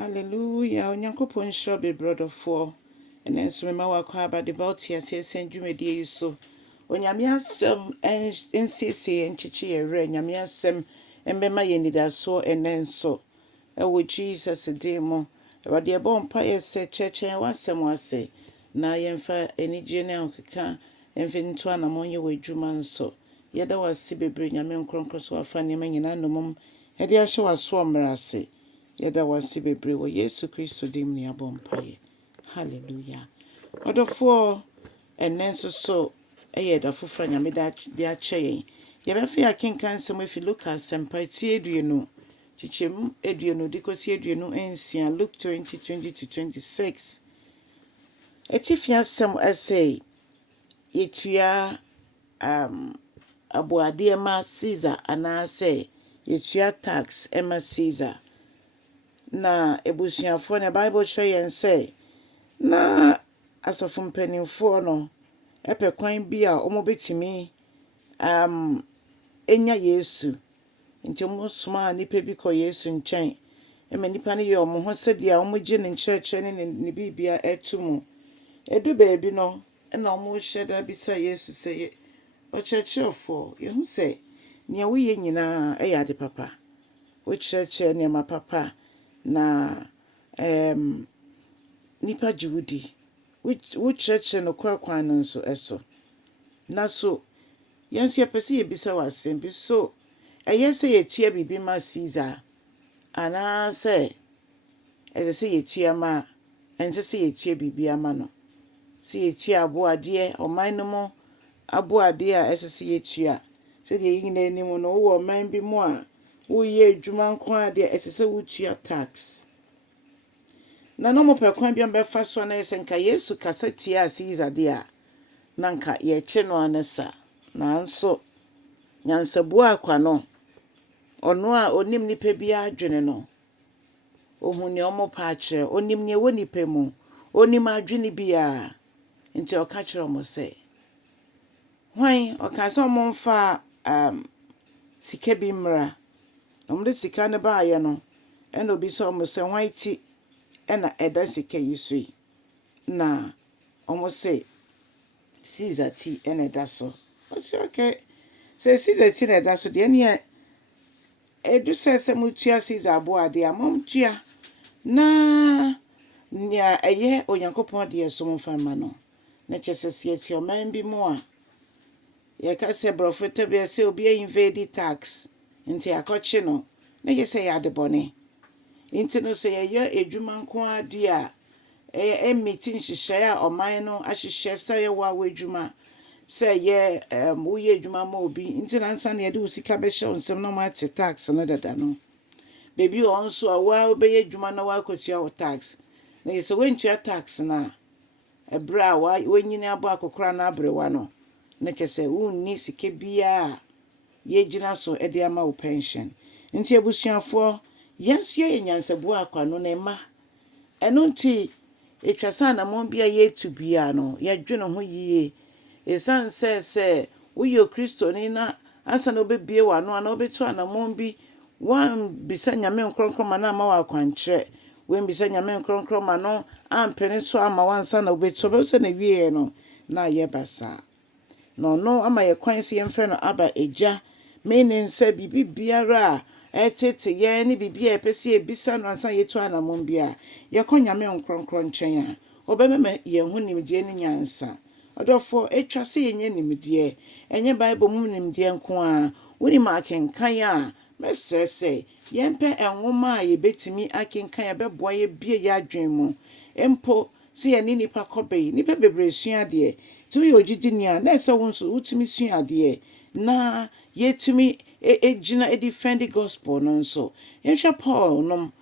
Hallelujah. Onyankopon shall be brother for. And then so me wakwa about the bout here say send you media so. Onyame asem nsese enchichi ere nyame asem embema yenida so enen so. Ewo Jesus demo. Ewade ebo mpa yese cheche wasem wase. Na yemfa enije ne okeka emfe nto anamonye wadwuma nso. Yeda wase bebre nyame nkronkro so afa ne nyina nomum. Ede ahye waso omrase. Yeda wasi bebre wo Yesu Kristo dim ni abompaye. Hallelujah. Odofo enenso so eyeda fofra nyame da dia cheye. Yebefe akenkan sem efi Lucas sempati eduenu. Chichem eduenu dikosi eduenu ensia Luke 20:20 to 26. Etifia sem essay yetua abuade ma Caesar anase yetua tax ema Caesar. Na ebusuafo na Bible show yen say na asafo mpanimfo no epekwan bi a omobetimi enya Yesu nti suma nipa bi ko Yesu nchen nipa ne ye omo ho sede a omogye ne nkyerɛkyerɛ ne bibia etumu edu baabi no na omo hyeda bi sa Yesu sɛ ɔkyerɛkyerɛfo yehu sɛ nea woyɛ nyinaa ade papa wo kyerɛkyerɛ ne ma papa na nipa jiwudi wo kyerɛkyerɛ no kwakwan no nso eso na so yenso yɛpɛsɛ yɛbisa wasɛm bi so ɛyɛ sɛ yɛtua bibi ma Caesar ana sɛ ɛsɛ sɛ yɛtua ma ɛnsɛ sɛ yɛtua bibi ama no sɛ yɛtua aboade ɔman no mu aboade a ɛsɛ sɛ yɛtua sɛ deɛ yina anim no wo ɔman bi mu a wo yɛ adwuma nko ade ɛsɛ sɛ wotua tax na no mo pekwan bi ambefa so na yese nka Yesu kasa tia Caesar de a na nka ye che no anesa na nso nyansabu akwa no ono a onim nipa bi adwene no ohuni omo pa akire onim ne wo nipa mu onim adwene bi a nti oka kire omo se hwan oka so omo mfa sika bi mra omo de sika ne ba aye no ena obi so omo se hwan ti ena eda sika yisui na omo se Caesar ti ena eda so o se okay se Caesar ti na eda so de ne edu se mutua Caesar aboade amom tua na nya eye onyankopon de so mfama no na chese se ati o man bi mu a ye ka se profeta bi se obi invade tax nti akọchi no na ye se ya de bone nti no se ye edwuma nko ade a meeting hyehyɛ a oman no ahyehyɛ sɛ ye wa wadwuma sɛ ye wo ye edwuma ma obi nti na nsa na ye de usika be hyɛ onsem na ma ate tax no dada no bebi on so a wa obeye edwuma na wa akotua wo tax na ye se wentua tax na ebra wa wonyini abo akokora na abrewa no na kyese wonni sike bia ye gina so e de ama wo pension nti ebusuafo yes ye nyansabu akwa no na ma eno nti etwasa na mon bia ye tu bia no ye dwene ho yie esan se wo yo Kristo ni na ansa na obebie wa no na obetu ana mon bi wan bisa nyame nkronkron ma na ma wa kwankyerɛ wen bisa nyame nkronkron ma no ampene so ama wansa na obetu be se na wie no na ye basa no ama ye kwan se ye mfrɛ no aba eja meaning se bibi biara etete ye ni bibi e pese ebisa no ansa ye tu anamon bia ye kɔ nyame nkronkron nkyɛn a obememe ye hu nimdie ni nyansa odofo etwa se ye nye nimdie enye Bible mu nimdie nko a woni ma akenkan a mesrɛ sɛ yempe enwoma a ye betimi akenkan ye beboa ye bie ye adwen mu empo se ye ni nipa kɔbɛyi nipa bebre sua de tu ye ogidi ni a na ɛsɛ wo nso utimi sua de na yetumi ejina defend the gospel no nso yehwe Paul nom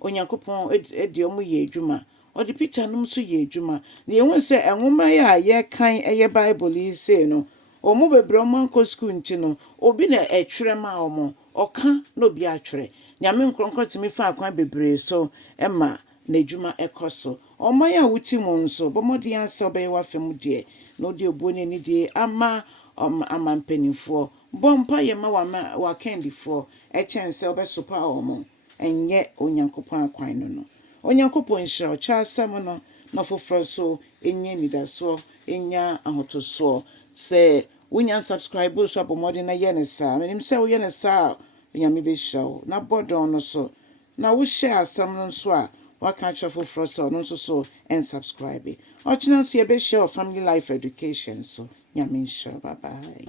onyankopon edi omo ye adwuma odi Peter nom so ye adwuma na yehun se enwoma ya ye kan eye Bible yi say no omo bebre omo anko school nti no obi na etwere ma omo oka na obi atwere nyame nkronkron timi fa akwan bebre so ema na adwuma ekoso omo ya wuti mu nso bomodi ansa obeye wafem de na odi obuoni ni de ama amampanifo bompa ye ma wa kendifo echense obesopa omo enye onyankopon akwan no onyankopɔn nhyira wo kyɛ asɛm no na foforɔ so ɛnya nidasoɔ ɛnya ahotosoɔ sɛ wonya subscribe so abɔmmɔden na yɛ ne saa menim sɛ woyɛ ne saa onyame bɛhyira wo na bɔdɔn no so na wohyɛ asɛm no nso a waka kyerɛ foforɔ sɛ ɔno nso so subscribe ɔkyena nso yɛbɛhyɛ wɔ family life education so nyame nhyira bye bye